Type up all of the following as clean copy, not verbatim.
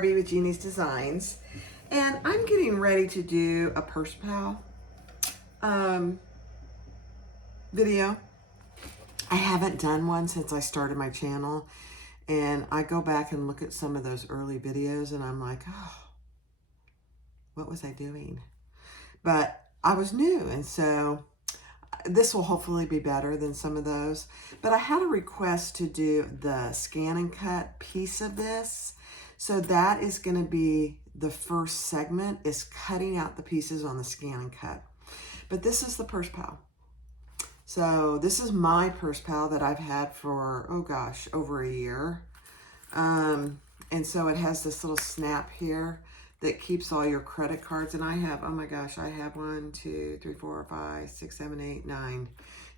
Barbie with Jeannie's Designs, and I'm getting ready to do a purse pal video. I haven't done one since I started my channel, and I go back and look at some of those early videos and I'm like, oh, what was I doing? But I was new, and so this will hopefully be better than some of those. But I had a request to do the ScanNCut piece of this. So that is going to be the first segment, is cutting out the pieces on the ScanNCut. But this is the purse pal. So this is my purse pal that I've had for, oh gosh, over a year. And so it has this little snap here that keeps all your credit cards. And I have, oh my gosh, I have 1, 2, 3, 4, 5, 6, 7, 8,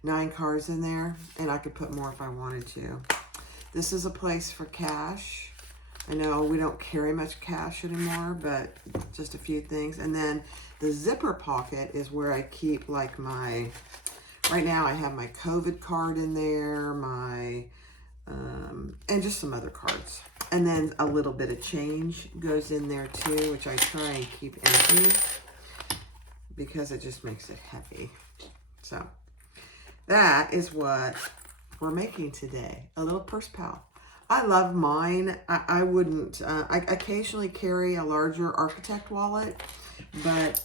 9 cards in there. And I could put more if I wanted to. This is a place for cash. I know we don't carry much cash anymore, but just a few things. And then the zipper pocket is where I keep like my, right now I have my COVID card in there, my, and just some other cards. And then a little bit of change goes in there too, which I try and keep empty because it just makes it heavy. So that is what we're making today, a little purse pal. I love mine. I wouldn't, I occasionally carry a larger architect wallet, but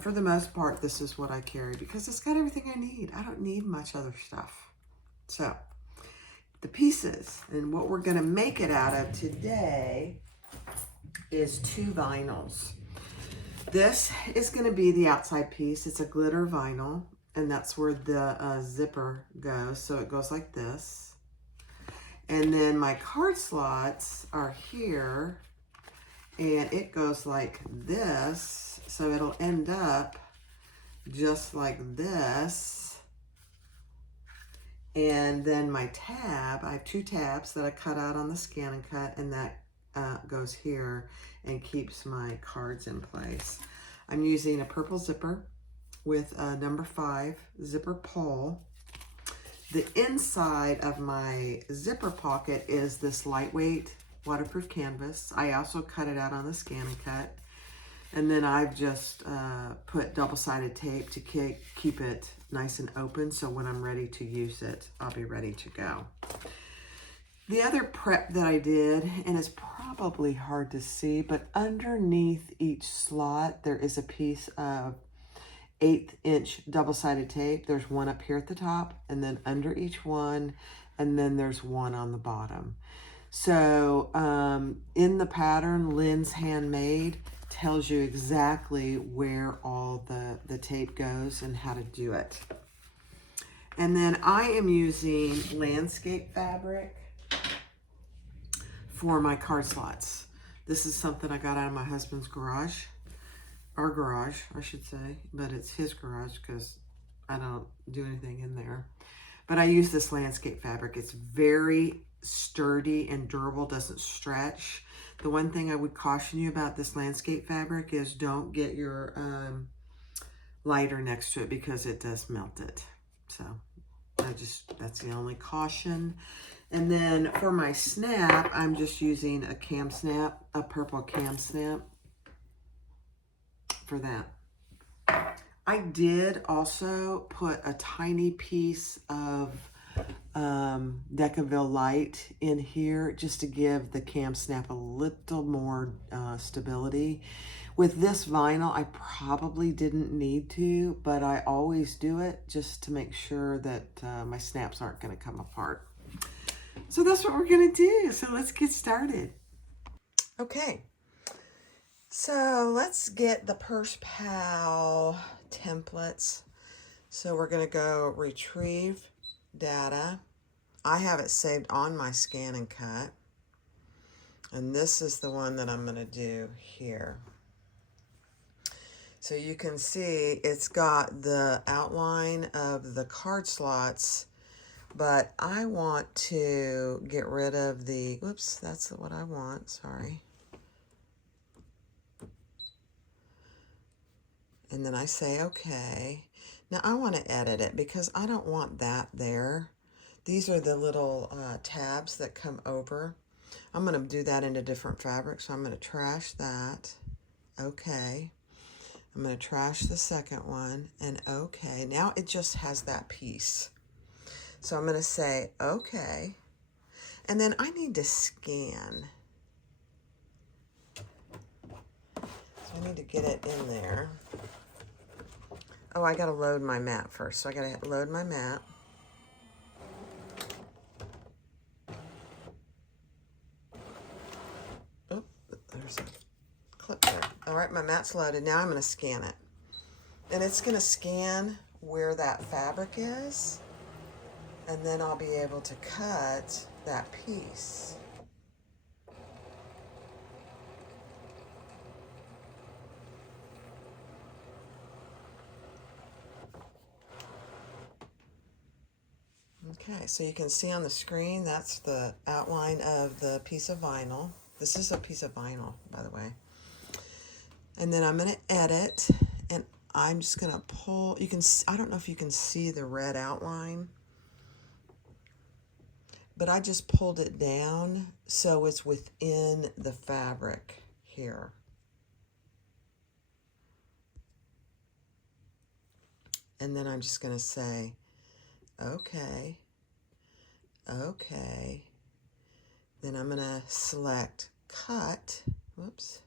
for the most part, this is what I carry because it's got everything I need. I don't need much other stuff. So the pieces and what we're gonna make it out of today is 2 vinyls. This is gonna be the outside piece. It's a glitter vinyl, and that's where the zipper goes. So it goes like this. And then my card slots are here, and it goes like this. So it'll end up just like this. And then my tab, I have 2 tabs that I cut out on the ScanNCut, and that goes here and keeps my cards in place. I'm using a purple zipper with a number 5 zipper pull. The inside of my zipper pocket is this lightweight waterproof canvas. I also cut it out on the ScanNCut. And then I've just put double-sided tape to keep it nice and open, so when I'm ready to use it, I'll be ready to go. The other prep that I did, and it's probably hard to see, but underneath each slot, there is a piece of 1/8" double-sided tape. There's one up here at the top, and then under each one, and then there's one on the bottom. So in the pattern, Linds Handmade tells you exactly where all the tape goes and how to do it. And then I am using landscape fabric for my card slots. This is something I got out of my husband's garage. Our garage, I should say, but it's his garage because I don't do anything in there. But I use this landscape fabric. It's very sturdy and durable, doesn't stretch. The one thing I would caution you about this landscape fabric is don't get your lighter next to it because it does melt it. So that's the only caution. And then for my snap, I'm just using a cam snap, a purple cam snap for that. I did also put a tiny piece of Decaville light in here just to give the cam snap a little more stability. With this vinyl, I probably didn't need to, but I always do it just to make sure that my snaps aren't going to come apart. So that's what we're going to do. So let's get started. Okay. So let's get the purse pal templates. So we're going to go retrieve data. I have it saved on my ScanNCut. And this is the one that I'm going to do here. So you can see it's got the outline of the card slots, but I want to get rid of the, whoops, that's what I want, sorry. And then I say, okay. Now I want to edit it because I don't want that there. These are the little tabs that come over. I'm going to do that in a different fabric, so I'm going to trash that. Okay. I'm going to trash the second one, and okay. Now it just has that piece. So I'm going to say okay, and then I need to scan. So I need to get it in there. Oh, I got to load my mat first. So I got to load my mat. Oh, there's a clip there. All right, my mat's loaded. Now I'm going to scan it. And it's going to scan where that fabric is. And then I'll be able to cut that piece. Okay, so you can see on the screen, that's the outline of the piece of vinyl. This is a piece of vinyl, by the way. And then I'm going to edit, and I'm just going to pull, you can, I don't know if you can see the red outline, but I just pulled it down so it's within the fabric here. And then I'm just going to say, okay, okay. Then I'm going to select cut. Whoops.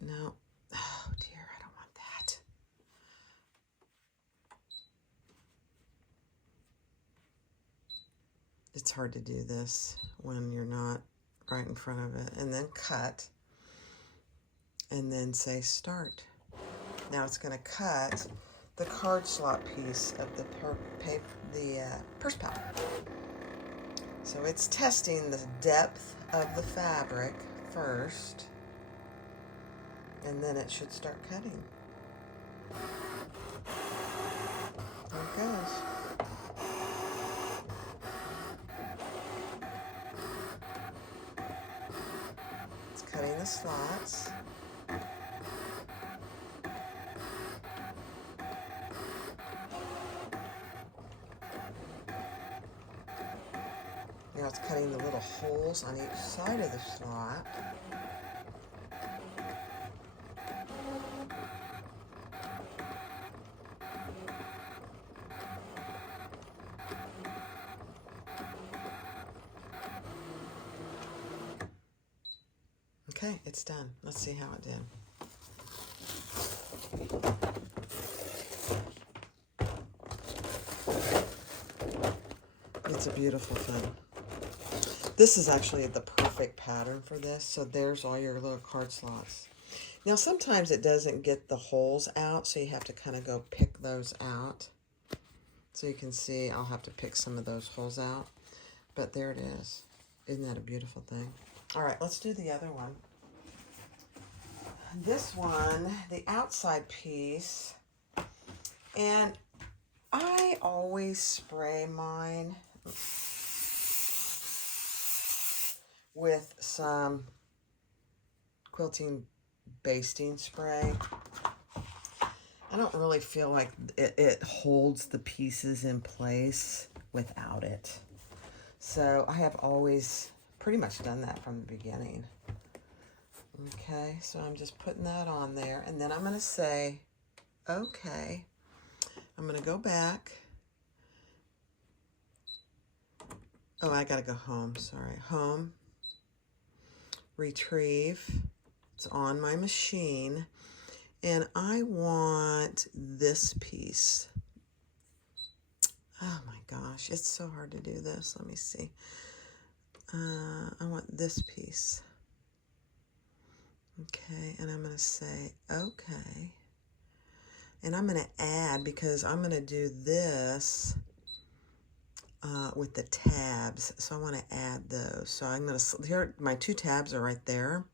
No. Oh dear, I don't want that. It's hard to do this when you're not right in front of it. And then cut. And then say start. Now it's going to cut the card slot piece of the purse pouch. So it's testing the depth of the fabric first, and then it should start cutting. There it goes. It's cutting the slots. Now it's cutting the little holes on each side of the slot. Okay, it's done. Let's see how it did. It's a beautiful thing. This is actually the perfect pattern for this. So there's all your little card slots. Now sometimes it doesn't get the holes out, so you have to kind of go pick those out. So you can see I'll have to pick some of those holes out. But there it is. Isn't that a beautiful thing? All right, let's do the other one. This one, the outside piece, and I always spray mine with some quilting basting spray. I don't really feel like it holds the pieces in place without it. So I have always pretty much done that from the beginning. Okay, so I'm just putting that on there, and then I'm going to say, okay. I'm going to go back. Oh, I got to go home, sorry. Home, retrieve. It's on my machine, and I want this piece. Oh my gosh, it's so hard to do this. Let me see. I want this piece. Okay, and I'm going to say, okay. And I'm going to add, because I'm going to do this with the tabs. So I want to add those. So I'm going to, here, my two tabs are right there.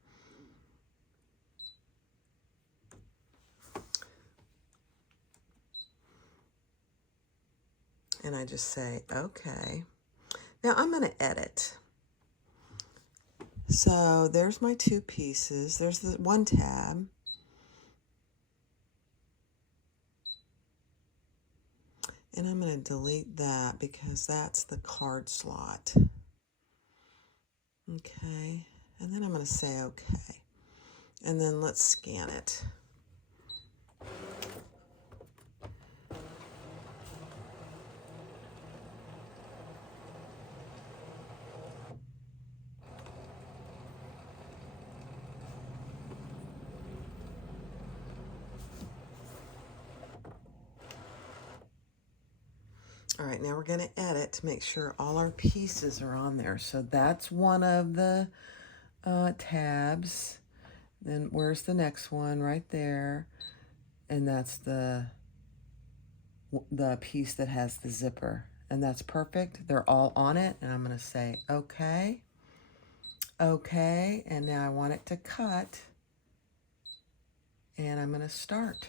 And I just say, okay. Now I'm going to edit. So there's my two pieces. There's the one tab. And I'm going to delete that because that's the card slot. Okay, and then I'm going to say okay. And then let's scan it. All right, now we're going to edit to make sure all our pieces are on there. So that's one of the tabs. Then where's the next one? Right there. And that's the piece that has the zipper. And that's perfect. They're all on it. And I'm going to say okay. Okay. And now I want it to cut. And I'm going to start.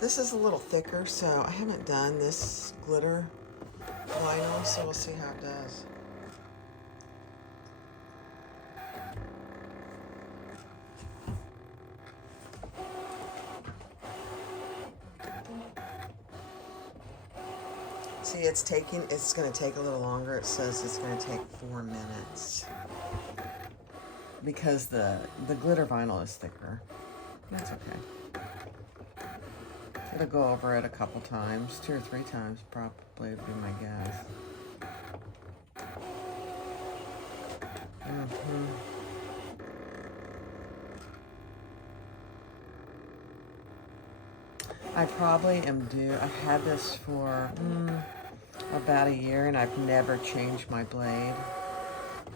This is a little thicker, so I haven't done this glitter vinyl, so we'll see how it does. See, it's going to take a little longer. It says it's going to take 4 minutes because the glitter vinyl is thicker. That's okay. It'll go over it a couple times, 2 or 3 times probably would be my guess. I probably am due. I've had this for about a year and I've never changed my blade.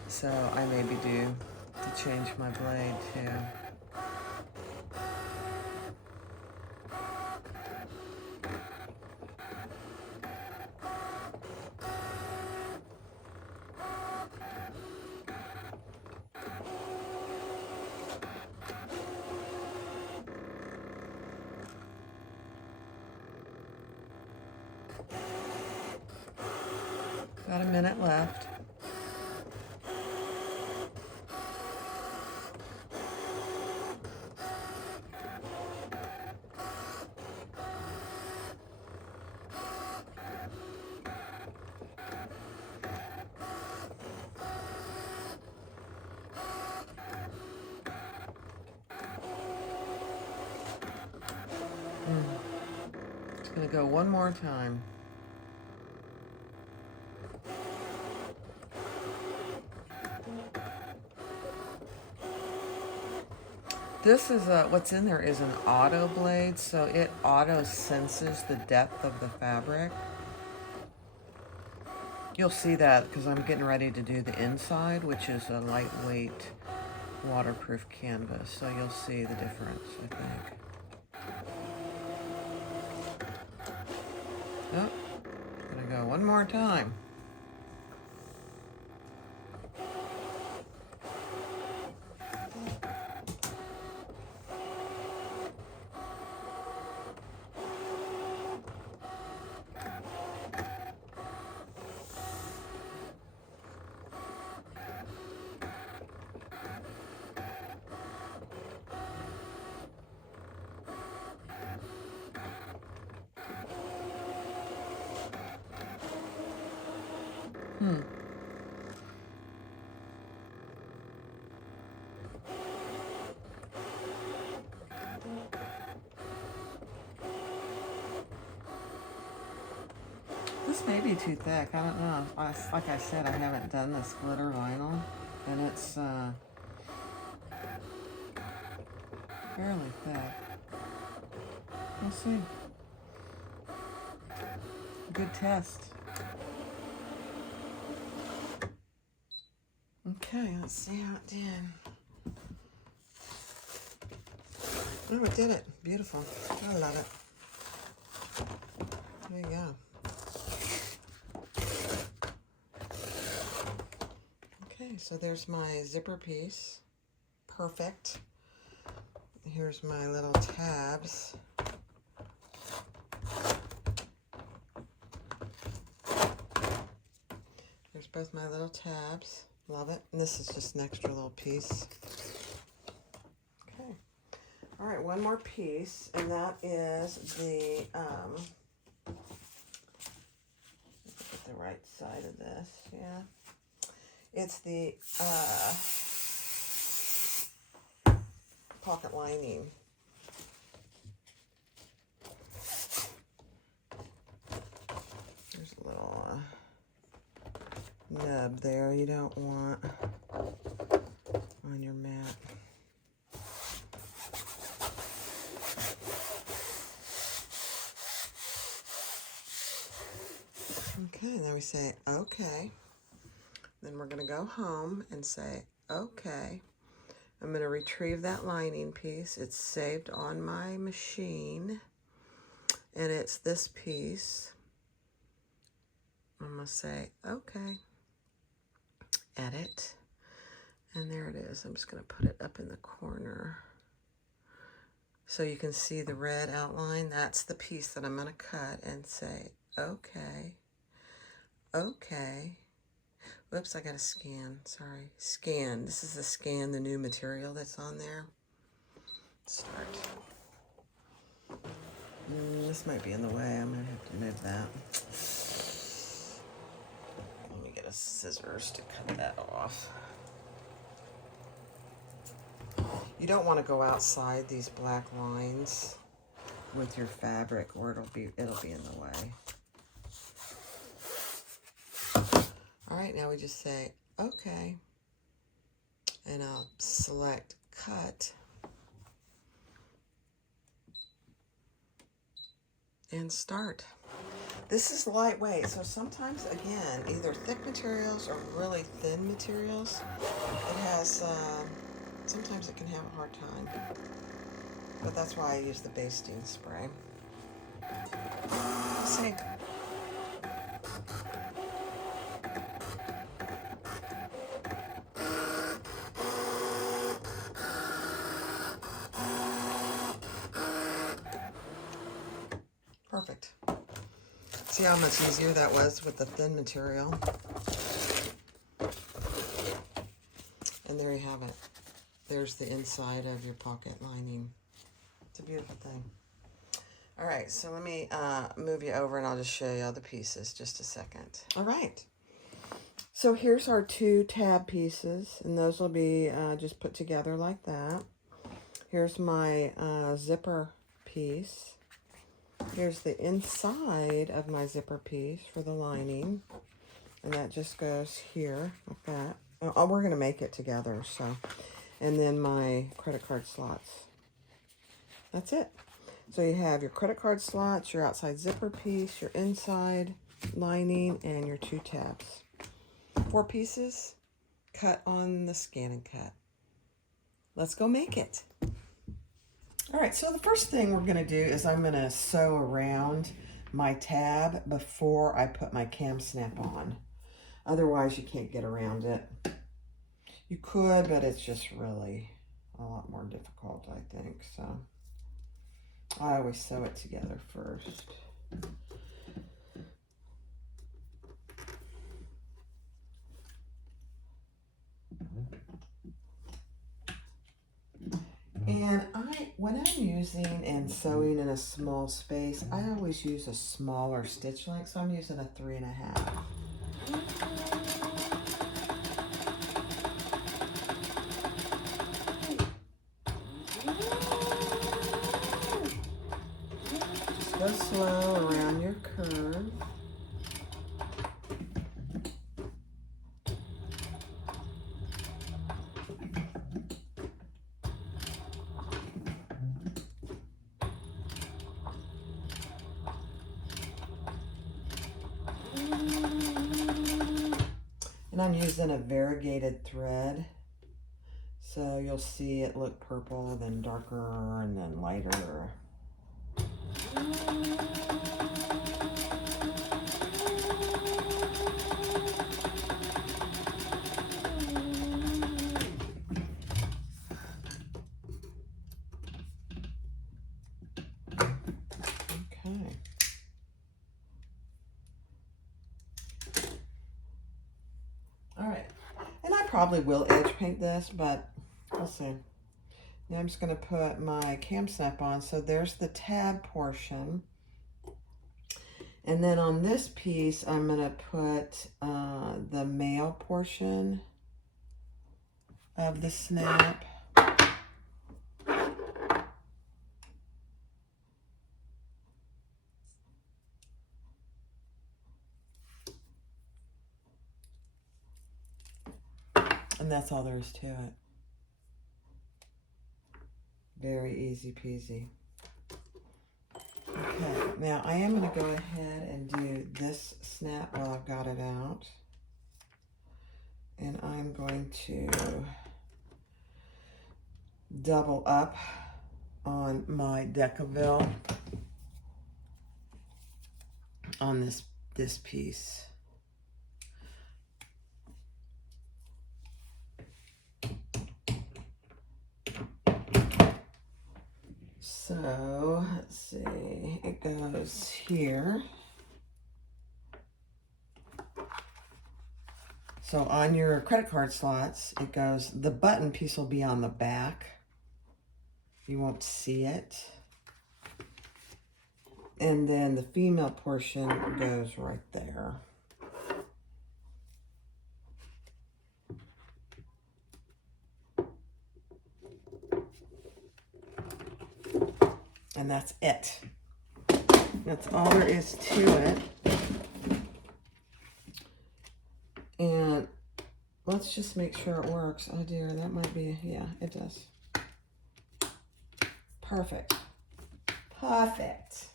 So I may be due to change my blade too. About a minute left. It's going to go one more time. This is what's in there is an auto blade, so it auto senses the depth of the fabric. You'll see that because I'm getting ready to do the inside, which is a lightweight waterproof canvas, so you'll see the difference, I think. Oh, gonna go one more time. This may be too thick. I don't know. Like I said, I haven't done this glitter vinyl, and it's fairly thick. We'll see. Good test. Okay, let's see how it did. Oh, it did it. Beautiful. I love it. There you go. Okay, so there's my zipper piece. Perfect. Here's my little tabs. There's both my little tabs. Love it. And this is just an extra little piece. Okay. All right, one more piece, and that is the, look at the right side of this, yeah. It's the pocket lining. There's a little nub there you don't want on your mat. Okay, then we say, okay. Then we're going to go home and say, okay. I'm going to retrieve that lining piece. It's saved on my machine. And it's this piece. I'm going to say, okay. Edit. And there it is. I'm just going to put it up in the corner. So you can see the red outline. That's the piece that I'm going to cut and say, okay. Okay. Whoops, I got to scan. Sorry. Scan. This is the scan, the new material that's on there. Start. This might be in the way. I'm going to have to move that. Let me get a scissors to cut that off. You don't want to go outside these black lines with your fabric, or it'll be in the way. All right, now we just say, okay, and I'll select cut, and start. This is lightweight, so sometimes, again, either thick materials or really thin materials, it has, sometimes it can have a hard time, but that's why I use the basting spray. Let's see. Perfect. See how much easier that was with the thin material? And there you have it. There's the inside of your pocket lining. It's a beautiful thing. All right, so let me move you over and I'll just show you all the pieces just a second. All right. So here's our 2 tab pieces, and those will be just put together like that. Here's my zipper piece. Here's the inside of my zipper piece for the lining, and that just goes here like that. Oh, we're going to make it together, so. And then my credit card slots. That's it. So you have your credit card slots, your outside zipper piece, your inside lining, and your 2 tabs. 4 pieces cut on the ScanNCut. Let's go make it. All right, so the first thing we're going to do is I'm going to sew around my tab before I put my cam snap on. Otherwise, you can't get around it. You could, but it's just really a lot more difficult, I think. So I always sew it together first. And when I'm using and sewing in a small space, I always use a smaller stitch length, so I'm using a 3.5. Just go slow around your curve. And I'm using a variegated thread, so you'll see it look purple, then darker, and then lighter. Okay. All right, and I probably will edge paint this, but we'll see. Now I'm just going to put my cam snap on. So there's the tab portion, And then on this piece, I'm going to put the male portion of the snap. And that's all there is to it. Very easy peasy. Okay, now I am going to go ahead and do this snap while I've got it out. And I'm going to double up on my Decaville on this piece. So let's see, it goes here. So on your credit card slots, it goes, the button piece will be on the back. You won't see it. And then the female portion goes right there. And that's it. That's all there is to it. And let's just make sure it works. Oh dear, that might be, yeah, it does. Perfect. Perfect.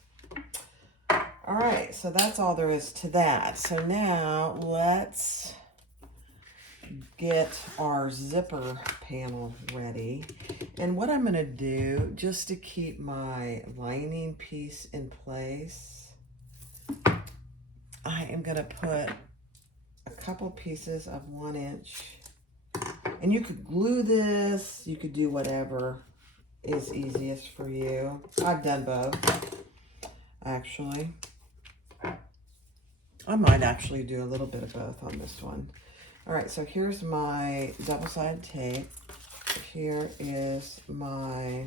All right, so that's all there is to that. So now let's get our zipper panel ready. And what I'm gonna do, just to keep my lining piece in place, I am gonna put a couple pieces of 1 inch. And you could glue this, you could do whatever is easiest for you. I've done both, actually. I might actually do a little bit of both on this one. All right, so here's my double-sided tape. Here is my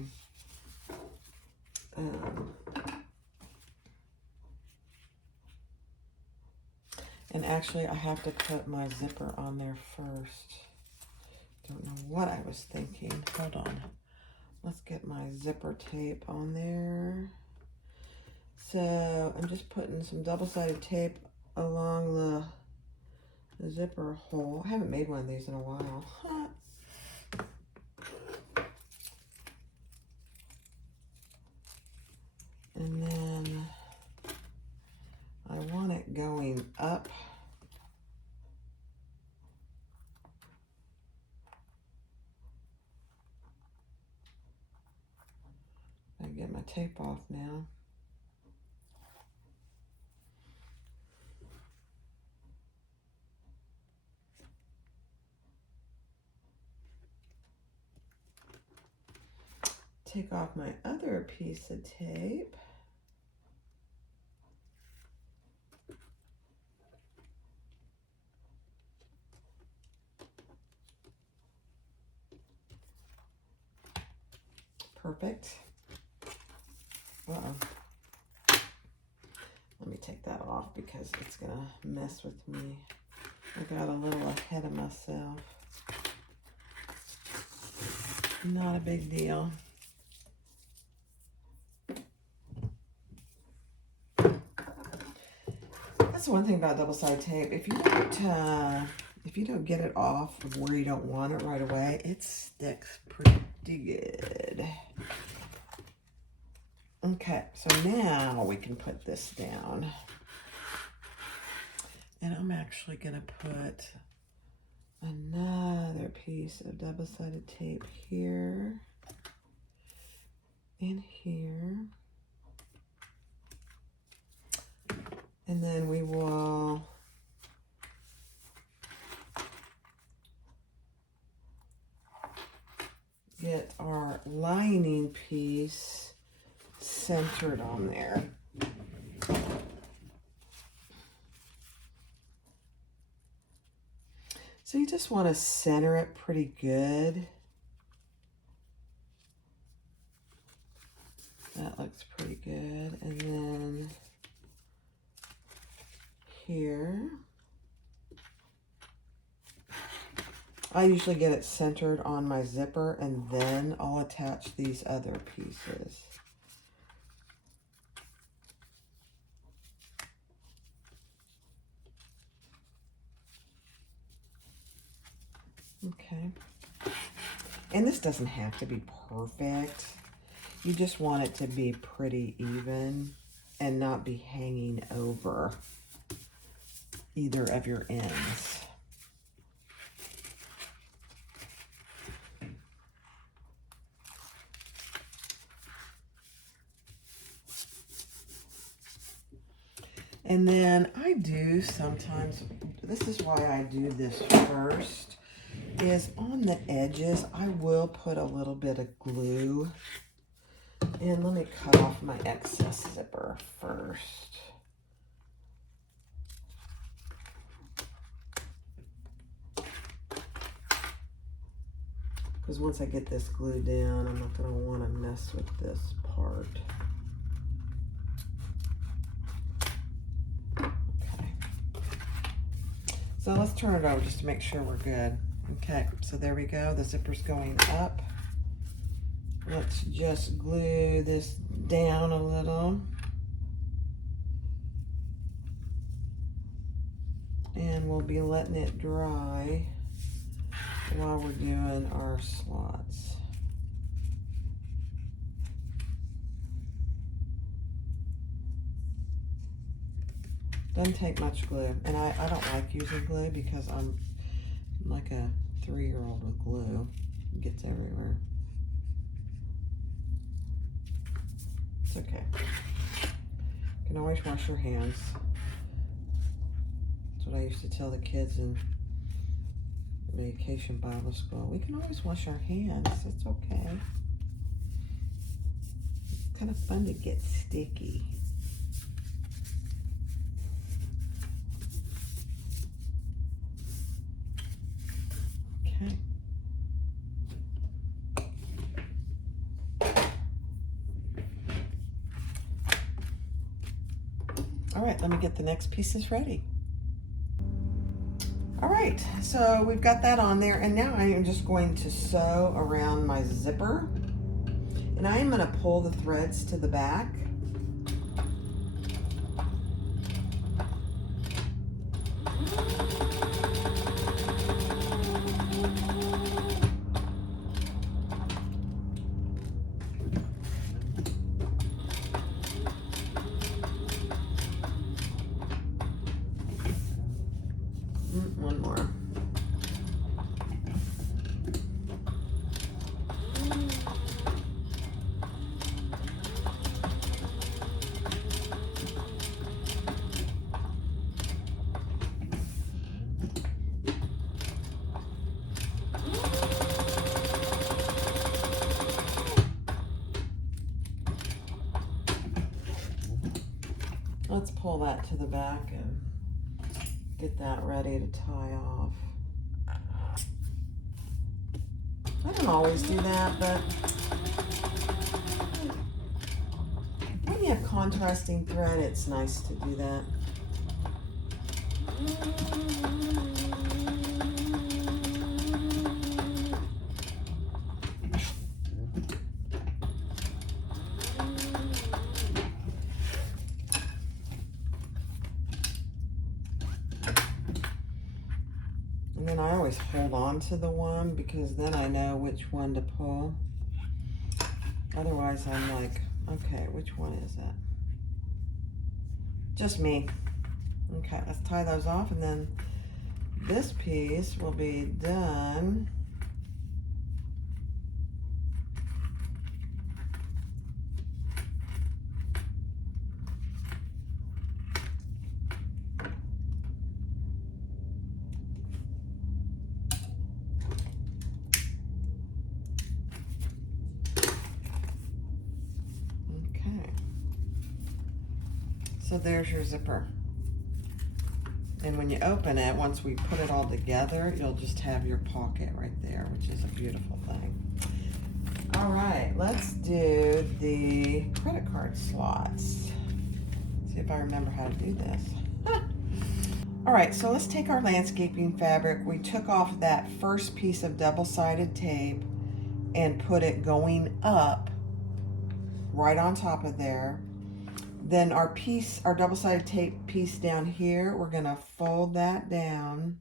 and actually I have to put my zipper on there first. Don't know what I was thinking. Hold on. Let's get my zipper tape on there. So I'm just putting some double-sided tape along the zipper hole. I haven't made one of these in a while. And then I want it going up. I get my tape off now. Take off my other piece of tape. Perfect. Uh-oh. Let me take that off because it's gonna mess with me. I got a little ahead of myself. Not a big deal. That's the one thing about double-sided tape. If you don't get it off of where you don't want it right away, it sticks pretty good. Okay, so now we can put this down. And I'm actually gonna put another piece of double-sided tape here and here. And then we will get our lining piece centered on there. So you just want to center it pretty good. That looks pretty good. And then I usually get it centered on my zipper, and then I'll attach these other pieces. Okay. And this doesn't have to be perfect. You just want it to be pretty even and not be hanging over either of your ends. And then I do sometimes, this is why I do this first, is on the edges, I will put a little bit of glue. And let me cut off my excess zipper first. Because once I get this glued down, I'm not going to want to mess with this part. Okay. So let's turn it over just to make sure we're good. Okay, so there we go. The zipper's going up. Let's just glue this down a little. And we'll be letting it dry while we're doing our slots. Doesn't take much glue. And I don't like using glue because I'm like a 3-year-old with glue. It gets everywhere. It's okay. You can always wash your hands. That's what I used to tell the kids in Vacation Bible School. We can always wash our hands. It's okay. It's kind of fun to get sticky. Okay. All right, let me get the next pieces ready. All right, so we've got that on there, and now I am just going to sew around my zipper, and I am going to pull the threads to the back. One more. Let's pull that to the back and get that ready to tie off. I don't always do that, but when you have contrasting thread, it's nice to do that. And then I always hold on to the one because then I know which one to pull. Otherwise I'm like, okay, which one is that? Just me. Okay, let's tie those off, and then this piece will be done. So there's your zipper. And when you open it, once we put it all together, you'll just have your pocket right there, which is a beautiful thing. All right, let's do the credit card slots. See if I remember how to do this. All right, so let's take our landscaping fabric. We took off that first piece of double-sided tape and put it going up right on top of there. Then our piece, our double-sided tape piece down here, we're gonna fold that down.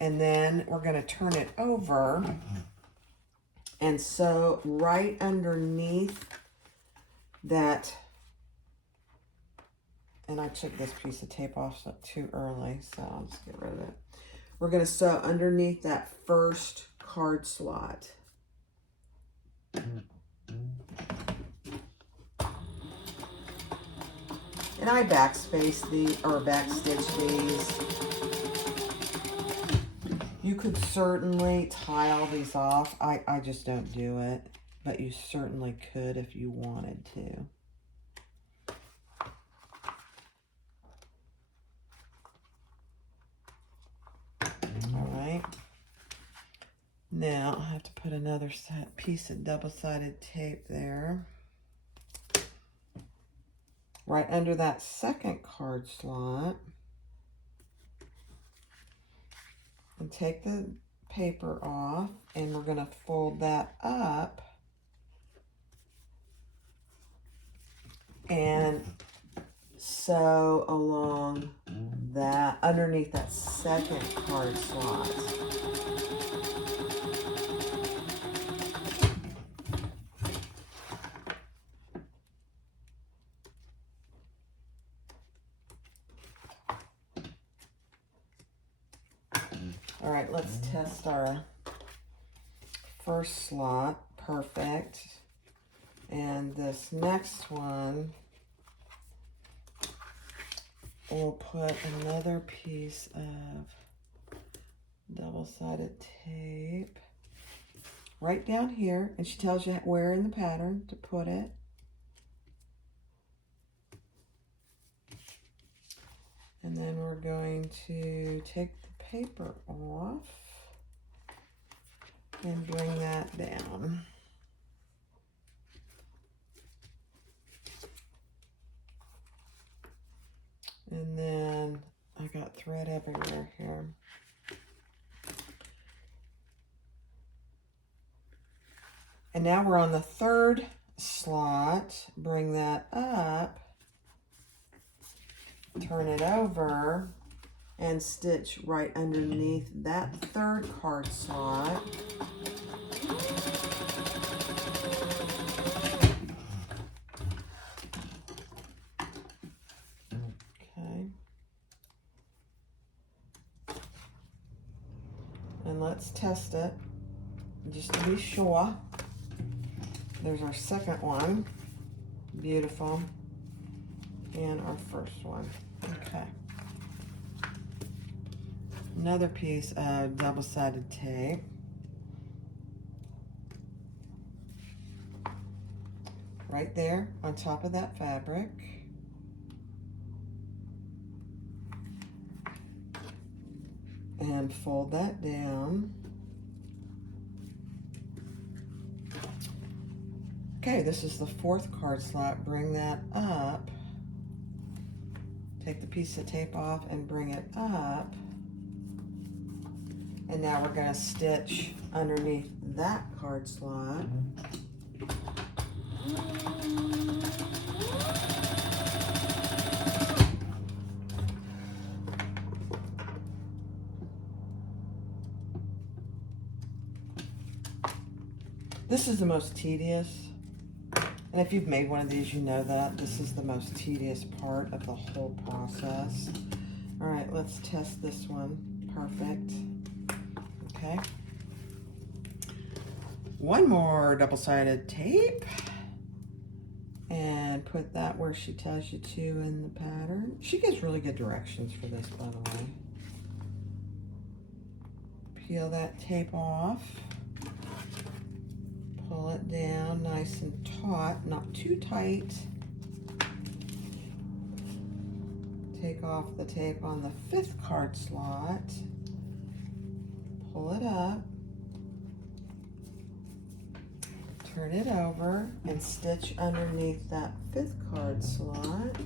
And then we're gonna turn it over and sew right underneath that. And I took this piece of tape off too early, so I'll just get rid of it. We're gonna sew underneath that first card slot. And I backspace or backstitch these. You could certainly tie all these off. I just don't do it, but you certainly could if you wanted to. All right. Now I have to put another piece of double-sided tape there. Right under that second card slot. And take the paper off, and we're going to fold that up and sew along that underneath that second card slot. All right, let's test our first slot. Perfect. And this next one, we'll put another piece of double-sided tape right down here, and she tells you where in the pattern to put it. And then we're going to take the paper off and bring that down. And then I got thread everywhere here. And now we're on the third slot. Bring that up, turn it over, and stitch right underneath that third card slot. Okay. And let's test it just to be sure. There's our second one. Beautiful. And our first one. Okay. Another piece of double-sided tape. Right there on top of that fabric. And fold that down. Okay, this is the fourth card slot. Bring that up. Take the piece of tape off and bring it up. And now we're going to stitch underneath that card slot. This is the most tedious. And if you've made one of these, you know that. This is the most tedious part of the whole process. All right, let's test this one. Perfect. Okay. One more double-sided tape. And put that where she tells you to in the pattern. She gives really good directions for this, by the way. Peel that tape off. Pull it down nice and taut, not too tight. Take off the tape on the fifth card slot. Pull it up. turn it over and stitch underneath that 5th card slot.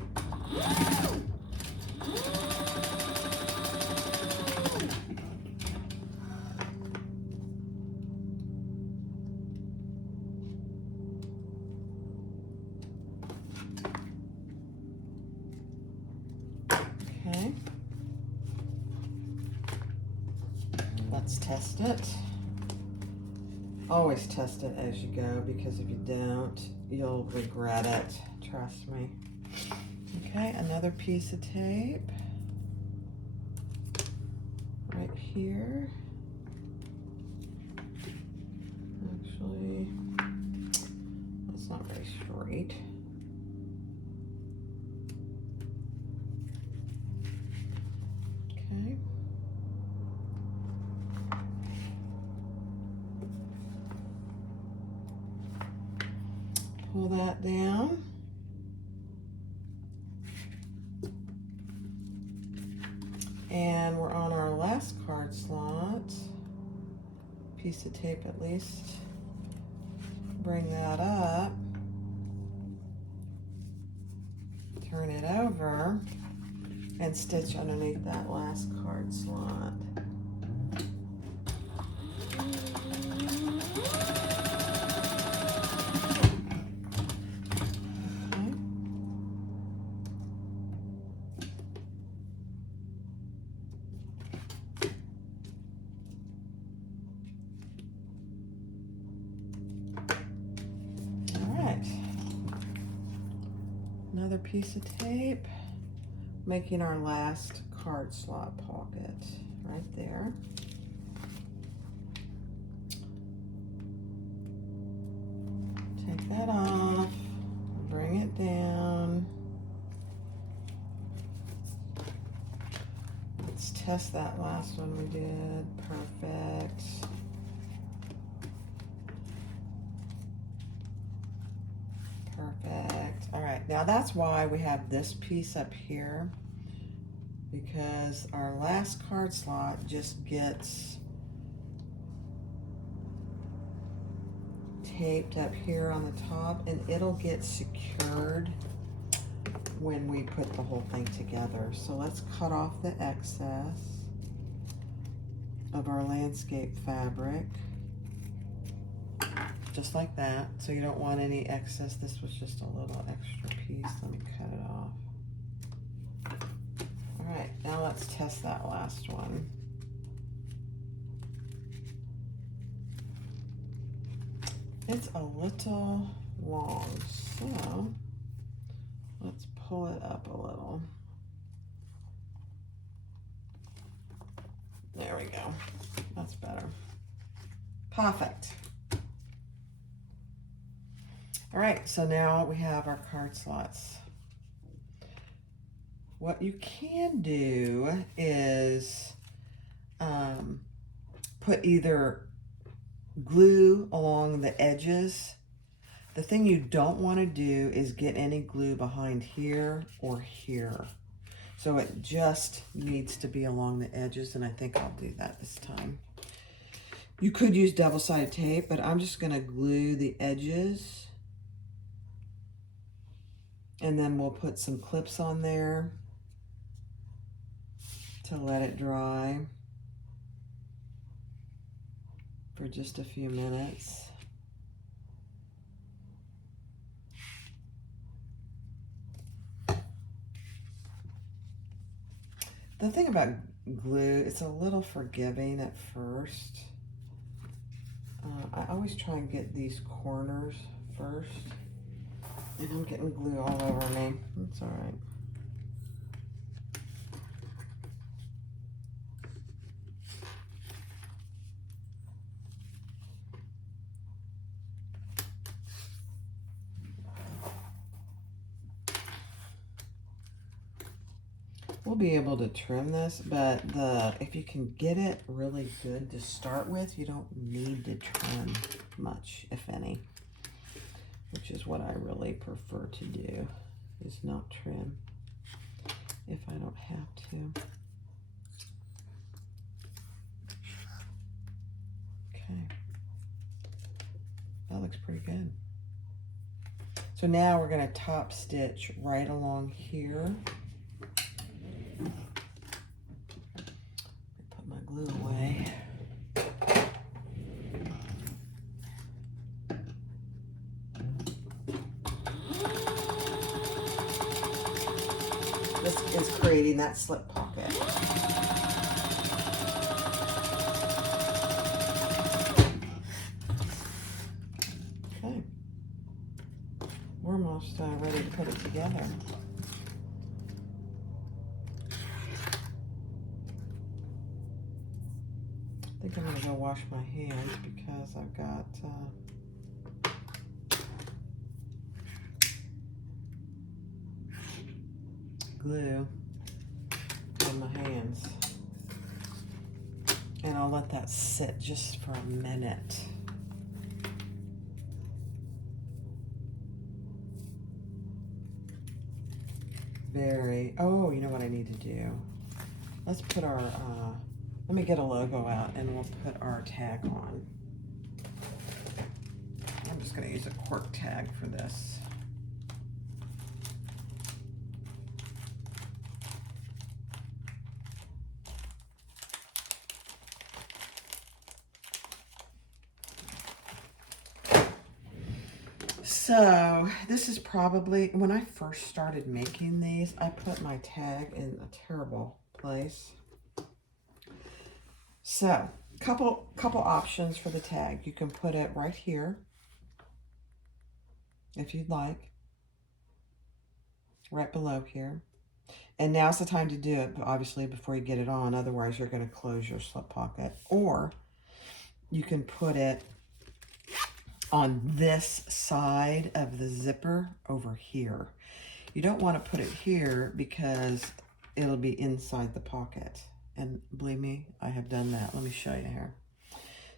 Okay. Let's test it. Always test it as you go, because if you don't, you'll regret it. Trust me. Okay, another piece of tape right here. Actually, that's not very straight. Okay. Pull that down. And we're on our last card slot. Piece of tape at least. Bring that up. Turn it over and stitch underneath that last card slot. Another piece of tape, making our last card slot pocket right there. Take that off, bring it down. Let's test that last one we did. Perfect. Perfect. All right, now that's why we have this piece up here, because our last card slot just gets taped up here on the top, and it'll get secured when we put the whole thing together. So let's cut off the excess of our landscape fabric. Just like that. So you don't want any excess. This was just a little extra piece. Let me cut it off. All right, now let's test that last one. It's a little long, so let's pull it up a little. There we go. That's better. Perfect. All right, so now we have our card slots. What you can do is put either glue along the edges. The thing you don't want to do is get any glue behind here or here. So it just needs to be along the edges, and I think I'll do that this time. You could use double-sided tape, but I'm just going to glue the edges. And then we'll put some clips on there to let it dry for just a few minutes. The thing about glue, it's a little forgiving at first. I always try and get these corners first. And I'm getting glue all over me. That's all right. We'll be able to trim this, but if you can get it really good to start with, you don't need to trim much, if any. Which is what I really prefer to do, is not trim if I don't have to. Okay. Well, the looks pretty good. So now we're going to top stitch right along here. Put my glue away. This is creating that slip pocket. Okay. We're almost ready to put it together. I think I'm going to go wash my hands because I've got glue on my hands. And I'll let that sit just for a minute. Oh, you know what I need to do? Let's put our, let me get a logo out and we'll put our tag on. I'm just going to use a cork tag for this. So this is probably, when I first started making these, I put my tag in a terrible place. So couple options for the tag. You can put it right here if you'd like, right below here. And now's the time to do it, obviously, before you get it on. Otherwise, you're going to close your slip pocket. Or you can put it on this side of the zipper over here. You don't want to put it here because it'll be inside the pocket. And believe me, I have done that. Let me show you here.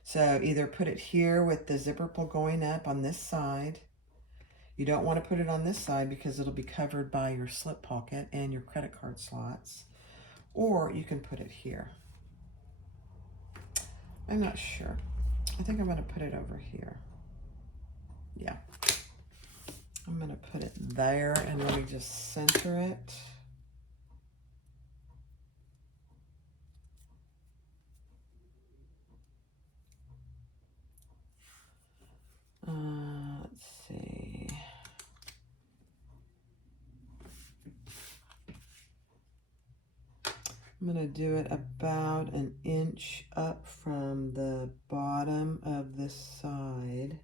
So either put it here with the zipper pull going up on this side. You don't want to put it on this side because it'll be covered by your slip pocket and your credit card slots. Or you can put it here. I'm not sure. I think I'm going to put it over here. Yeah. I'm going to put it there and let me just center it. Let's see. I'm going to do it about an inch up from the bottom of this side.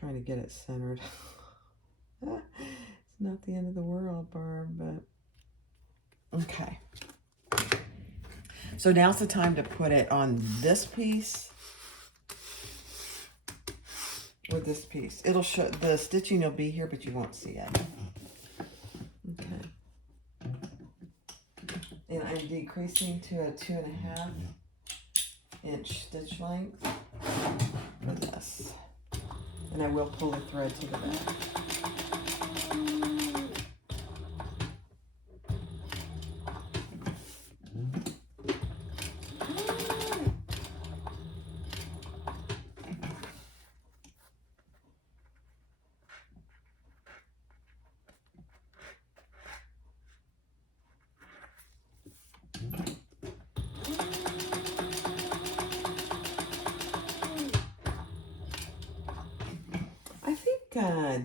Trying to get it centered. It's not the end of the world, Barb, but okay. So now's the time to put it on this piece or this piece. It'll show, the stitching will be here, but you won't see it. Okay. And I'm decreasing to a 2.5 inch stitch length for this. And I will pull the thread to the back.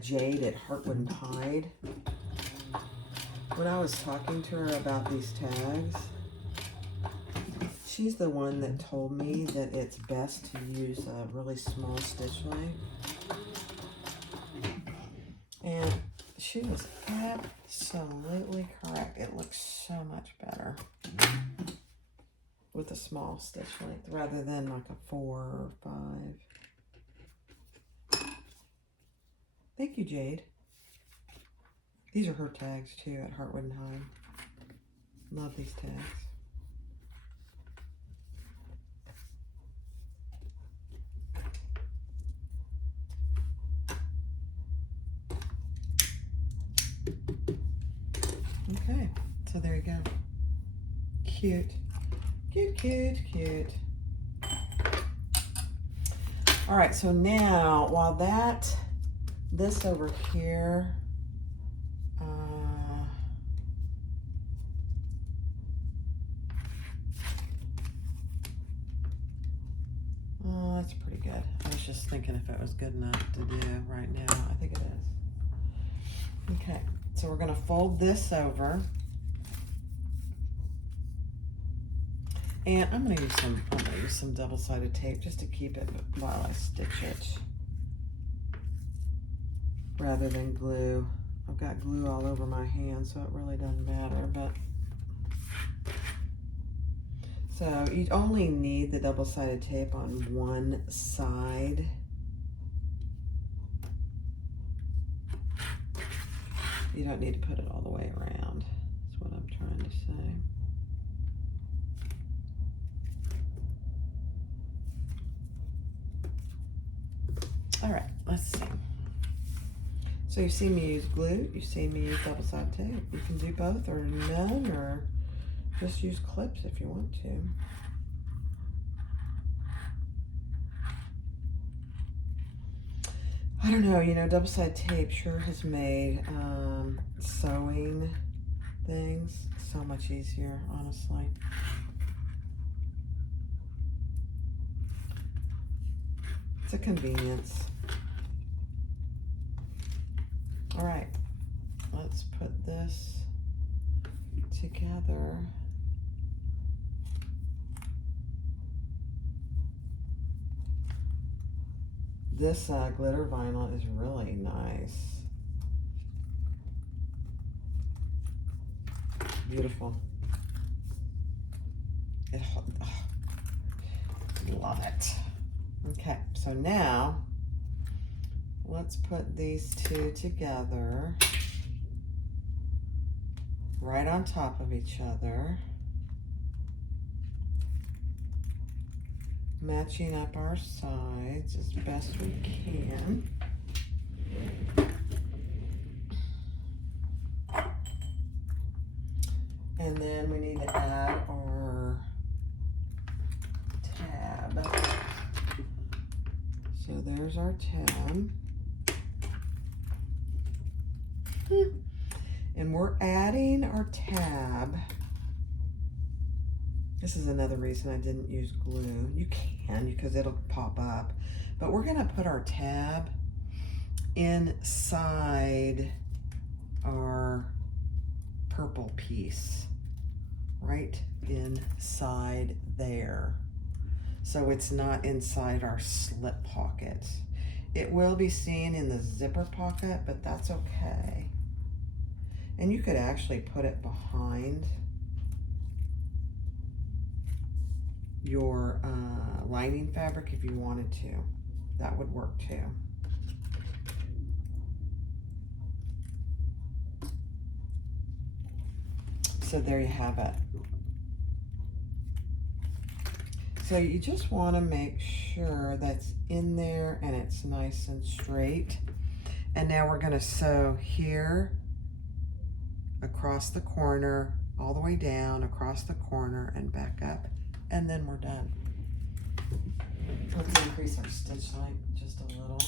Jade at Heartwood and Hide, when I was talking to her about these tags, she's the one that told me that it's best to use a really small stitch length. And she was absolutely correct. It looks so much better with a small stitch length rather than like a 4 or 5. Thank you, Jade. These are her tags too at Heartwood and Hide. Love these tags. Okay. Cute. Cute, cute, cute. All right, so now while this over here, oh, that's pretty good. I was just thinking if it was good enough to do right now. I think it is. Okay, so we're gonna fold this over. And I'm gonna use some double-sided tape just to keep it while I stitch it, rather than glue. I've got glue all over my hand, so it really doesn't matter, but. So you only need the double-sided tape on one side. You don't need to put it all the way around. That's what I'm trying to say. All right, let's see. So you've seen me use glue, you've seen me use double-sided tape. You can do both or none, or just use clips if you want to. I don't know, you know, double-sided tape sure has made sewing things so much easier, honestly. It's a convenience. All right, let's put this together. This glitter vinyl is really nice. Beautiful. Love it. Okay, so now let's put these two together right on top of each other, matching up our sides as best we can. And then we need to add our tab. So there's our tab. And we're adding our tab. This is another reason I didn't use glue. You can, because it'll pop up. But we're gonna put our tab inside our purple piece, right inside there. So it's not inside our slip pocket. It will be seen in the zipper pocket, but that's okay. And you could actually put it behind your lining fabric if you wanted to. That would work too. So there you have it. So you just want to make sure that's in there and it's nice and straight. And now we're going to sew here, across the corner, all the way down, across the corner, and back up, and then we're done. Let's increase our stitch length just a little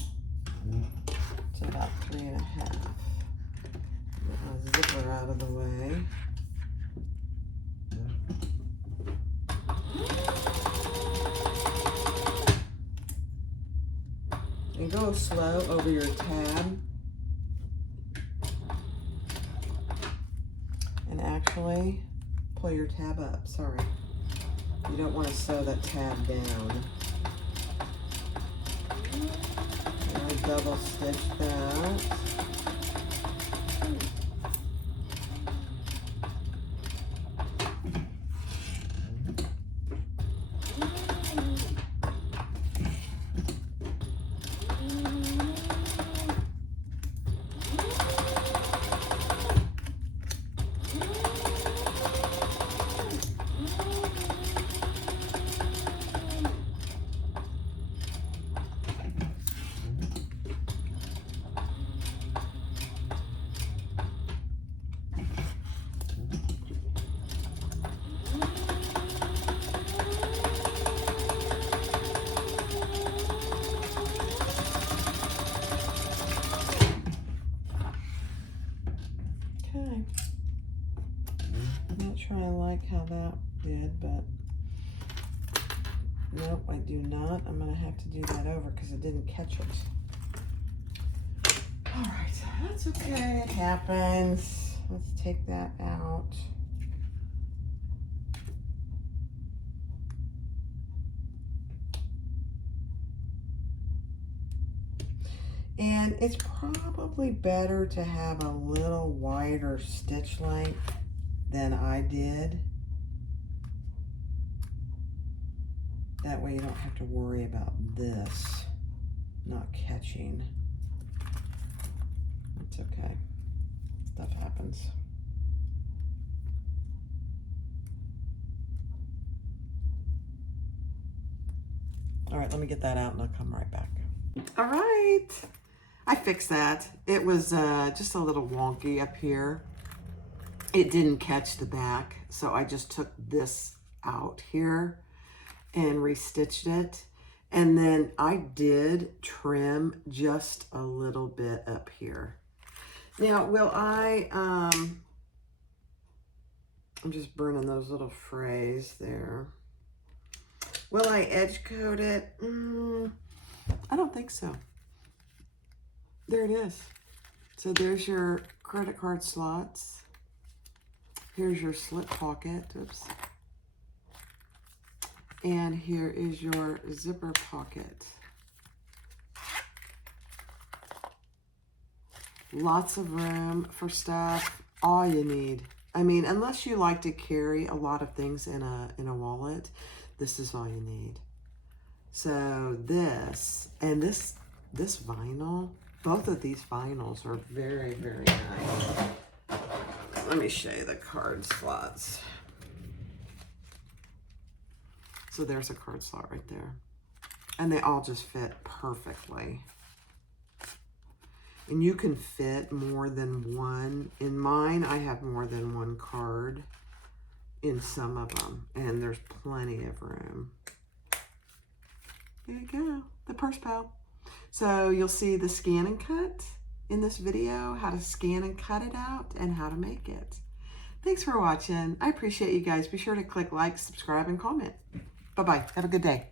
to about 3.5. Get my zipper out of the way. And go slow over your tab. And actually pull your tab up, sorry. You don't want to sew that tab down. And I double stitch that. I like how that did, but nope, I do not. I'm going to have to do that over because I didn't catch it. All right, that's okay. It happens. Let's take that out. And it's probably better to have a little wider stitch length than I did. That way you don't have to worry about this not catching. It's okay. Stuff happens. All right, let me get that out and I'll come right back. All right, I fixed that. It was just a little wonky up here. It didn't catch the back, so I just took this out here and restitched it. And then I did trim just a little bit up here. Now, will I, I'm just burning those little frays there. Will I edge coat it? I don't think so. There it is. So there's your credit card slots. Here's your slip pocket. Oops. And here is your zipper pocket. Lots of room for stuff. All you need. I mean, unless you like to carry a lot of things in a wallet, this is all you need. So this and this vinyl, both of these vinyls are very, very nice. Let me show you the card slots. So there's a card slot right there. And they all just fit perfectly. And you can fit more than one. In mine, I have more than one card in some of them. And there's plenty of room. There you go, the purse pal. So you'll see the scan and cut in this video, how to scan and cut it out and how to make it. Thanks for watching. I appreciate you guys. Be sure to click like, subscribe, and comment. Bye-bye. Have a good day.